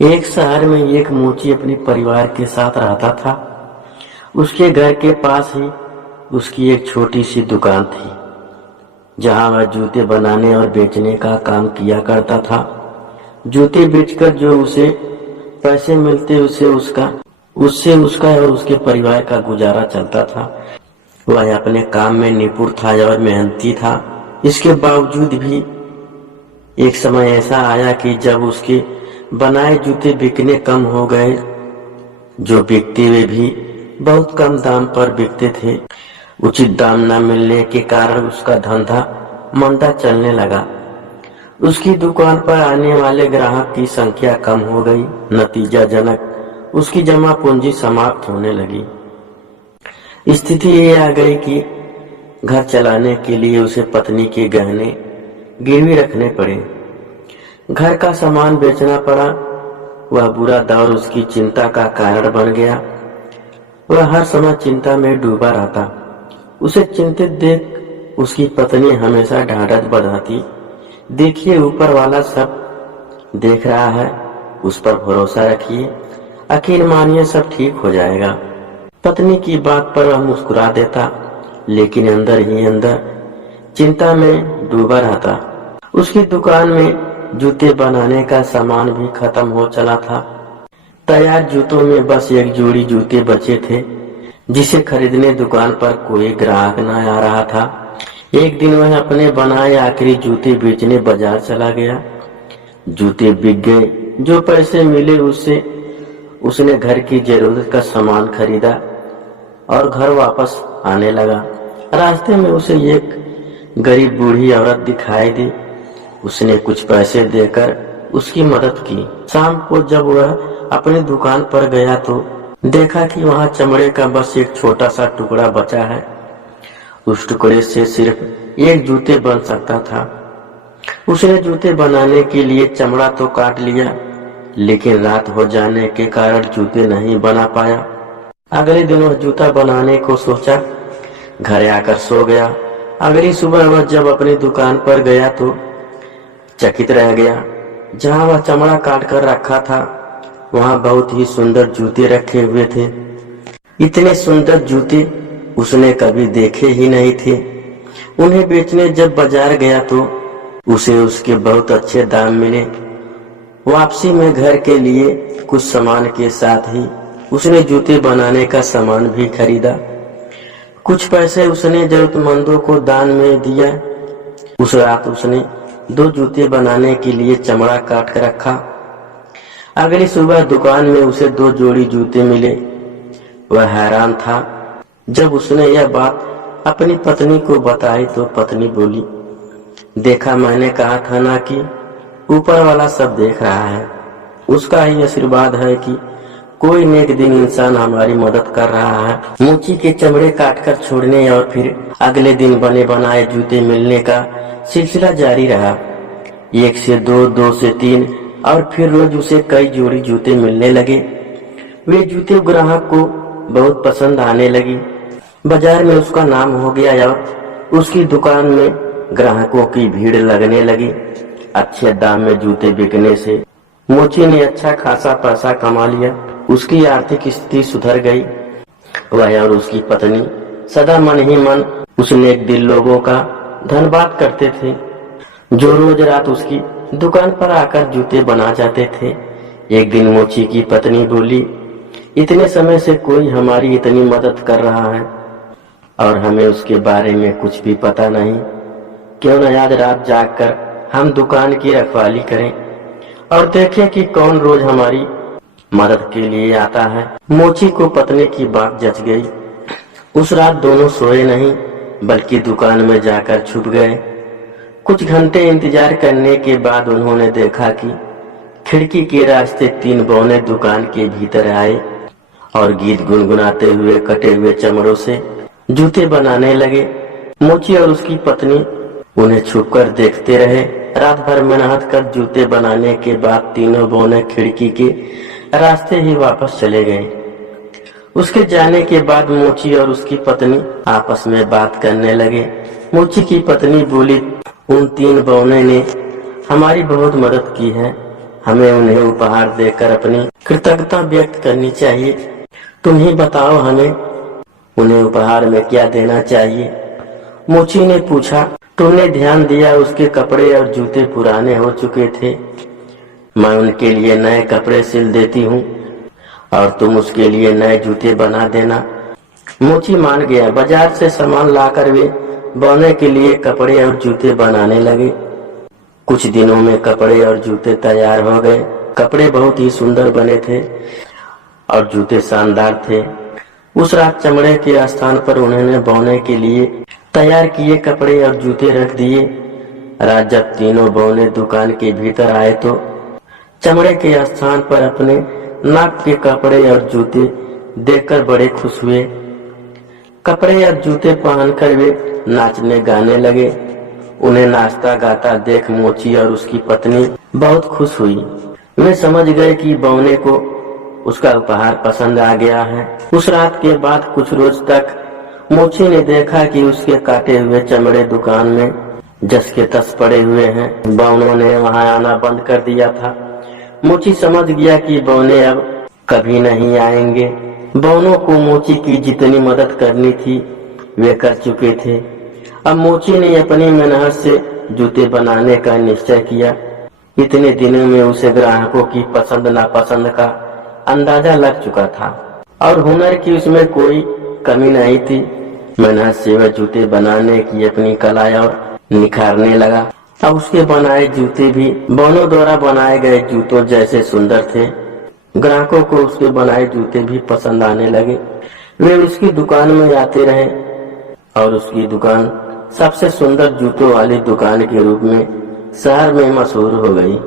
एक शहर में एक मोची अपने परिवार के साथ रहता था। उसके घर के पास ही उसकी एक छोटी सी दुकान थी, जहां वह जूते बनाने और बेचने का काम किया करता था। जूते बेचकर जो उसे पैसे मिलते उससे उसका और उसके परिवार का गुजारा चलता था। वह अपने काम में निपुण था और मेहनती था। इसके बावजूद भी एक समय ऐसा आया कि जब उसके बनाए जूते बिकने कम हो गए, जो बिकते हुए भी बहुत कम दाम पर बिकते थे। उचित दाम न मिलने के कारण उसका धंधा मंदा चलने लगा। उसकी दुकान पर आने वाले ग्राहक की संख्या कम हो गई। नतीजाजनक उसकी जमा पूंजी समाप्त होने लगी। स्थिति ये आ गई कि घर चलाने के लिए उसे पत्नी के गहने गिरवी रखने पड़े, घर का सामान बेचना पड़ा। वह बुरा दौर उसकी चिंता का कारण बन गया। वह हर समय चिंता में डूबा रहता। उसे चिंतित देख उसकी पत्नी हमेशा ढाढ़स बंधाती, देखिए ऊपर वाला सब देख रहा है, उस पर भरोसा रखिए, यकीन मानिए सब ठीक हो जाएगा। पत्नी की बात पर वह मुस्कुरा देता, लेकिन अंदर ही अंदर चिंता में डूबा रहता। उसकी दुकान में जूते बनाने का सामान भी खत्म हो चला था। तैयार जूतों में बस एक जोड़ी जूते बचे थे, जिसे खरीदने दुकान पर कोई ग्राहक न आ रहा था। एक दिन वह अपने बनाए आखिरी जूते बेचने बाजार चला गया। जूते बिक गए। जो पैसे मिले उससे उसने घर की जरूरत का सामान खरीदा और घर वापस आने लगा। रास्ते में उसे एक गरीब बूढ़ी औरत दिखाई दी। उसने कुछ पैसे देकर उसकी मदद की। शाम को जब वह अपनी दुकान पर गया तो देखा कि वहां चमड़े का बस एक छोटा सा टुकड़ा बचा है। उस टुकड़े से सिर्फ एक जूते बन सकता था। उसने जूते बनाने के लिए चमड़ा तो काट लिया, लेकिन रात हो जाने के कारण जूते नहीं बना पाया। अगले दिन वह जूता बनाने को सोचा, घर आकर सो गया। अगली सुबह वह जब अपनी दुकान पर गया तो चकित रह गया। जहां वह चमड़ा काट कर रखा था, वहां बहुत ही सुंदर जूते रखे हुए थे। इतने सुंदर जूते उसने कभी देखे ही नहीं थे। उन्हें बेचने जब बाजार गया तो उसे उसके बहुत अच्छे दाम मिले। वापसी में घर के लिए कुछ सामान के साथ ही उसने जूते बनाने का सामान भी खरीदा। कुछ पैसे उसने जरूरतमंदों को दान में दिया। उस रात उसने 2 जूते बनाने के लिए चमड़ा काट कर रखा। अगली सुबह दुकान में उसे 2 जोड़ी जूते मिले। वह हैरान था। जब उसने यह बात अपनी पत्नी को बताई तो पत्नी बोली, देखा मैंने कहा था ना कि ऊपर वाला सब देख रहा है। उसका ही आशीर्वाद है कि कोई नेक दिन इंसान हमारी मदद कर रहा है। मोची के चमड़े काटकर छोड़ने और फिर अगले दिन बने बनाए जूते मिलने का सिलसिला जारी रहा। 1 से 2, 2 से 3 और फिर रोज उसे कई जोड़ी जूते मिलने लगे। वे जूते ग्राहक को बहुत पसंद आने लगी। बाजार में उसका नाम हो गया और उसकी दुकान में ग्राहकों की भीड़ लगने लगी। अच्छे दाम में जूते बिकने से मोची ने अच्छा खासा पैसा कमा लिया। उसकी आर्थिक स्थिति सुधर गई। वह और उसकी पत्नी सदा मन ही मन उस नेक दिल लोगों का धन्यवाद करते थे, जो रोज रात उसकी दुकान पर आकर जूते बना जाते थे। एक दिन मोची की पत्नी बोली, इतने समय से कोई हमारी इतनी मदद कर रहा है और हमें उसके बारे में कुछ भी पता नहीं। क्यों न आज रात जागकर हम दुकान की रखवाली करें और देखें कि कौन रोज हमारी मदद के लिए आता है। मोची को पत्नी की बात जच गई। उस रात दोनों सोए नहीं, बल्कि दुकान में जाकर छुप गए। कुछ घंटे इंतजार करने के बाद उन्होंने देखा कि खिड़की के रास्ते 3 बौने दुकान के भीतर आए और गीत गुनगुनाते हुए कटे हुए चमड़ों से जूते बनाने लगे। मोची और उसकी पत्नी उन्हें छुपकर देखते रहे। रात भर मेहनत कर जूते बनाने के बाद तीनों बौने खिड़की के रास्ते ही वापस चले गए। उसके जाने के बाद मोची और उसकी पत्नी आपस में बात करने लगे। मोची की पत्नी बोली, उन 3 बौने ने हमारी बहुत मदद की है। हमें उन्हें उपहार देकर अपनी कृतज्ञता व्यक्त करनी चाहिए। तुम ही बताओ हमें उन्हें उपहार में क्या देना चाहिए। मोची ने पूछा। तुमने ध्यान दिया उसके कपड़े और जूते पुराने हो चुके थे। मैं उनके लिए नए कपड़े सिल देती हूँ और तुम उसके लिए नए जूते बना देना। मोची मान गया। बाजार से सामान लाकर वे बौने के लिए कपड़े और जूते बनाने लगे। कुछ दिनों में कपड़े और जूते तैयार हो गए। कपड़े बहुत ही सुंदर बने थे और जूते शानदार थे। उस रात चमड़े के स्थान पर उन्होंने बौने के लिए तैयार किए कपड़े और जूते रख दिए। रात जब तीनों बौने दुकान के भीतर आए तो चमड़े के स्थान पर अपने नाप के कपड़े और जूते देखकर बड़े खुश हुए। कपड़े और जूते पहनकर वे नाचने गाने लगे। उन्हें नाचता गाता देख मोची और उसकी पत्नी बहुत खुश हुई। वे समझ गए कि बौने को उसका उपहार पसंद आ गया है। उस रात के बाद कुछ रोज तक मोची ने देखा कि उसके काटे हुए चमड़े दुकान में जस के तस पड़े हुए हैं। बौनों ने वहां आना बंद कर दिया था। मोची समझ गया कि बौने अब कभी नहीं आएंगे। बौनों को मोची की जितनी मदद करनी थी वे कर चुके थे। अब मोची ने अपनी मेहनत से जूते बनाने का निश्चय किया। इतने दिनों में उसे ग्राहकों की पसंद नापसंद का अंदाजा लग चुका था और हुनर की उसमें कोई कमी नहीं थी। मेहनत से वह जूते बनाने की अपनी कला और निखारने लगा। अब उसके बनाए जूते भी बौनों द्वारा बनाए गए जूतों जैसे सुंदर थे। ग्राहकों को उसके बनाए जूते भी पसंद आने लगे। वे उसकी दुकान में आते रहे और उसकी दुकान सबसे सुंदर जूतों वाली दुकान के रूप में शहर में मशहूर हो गई।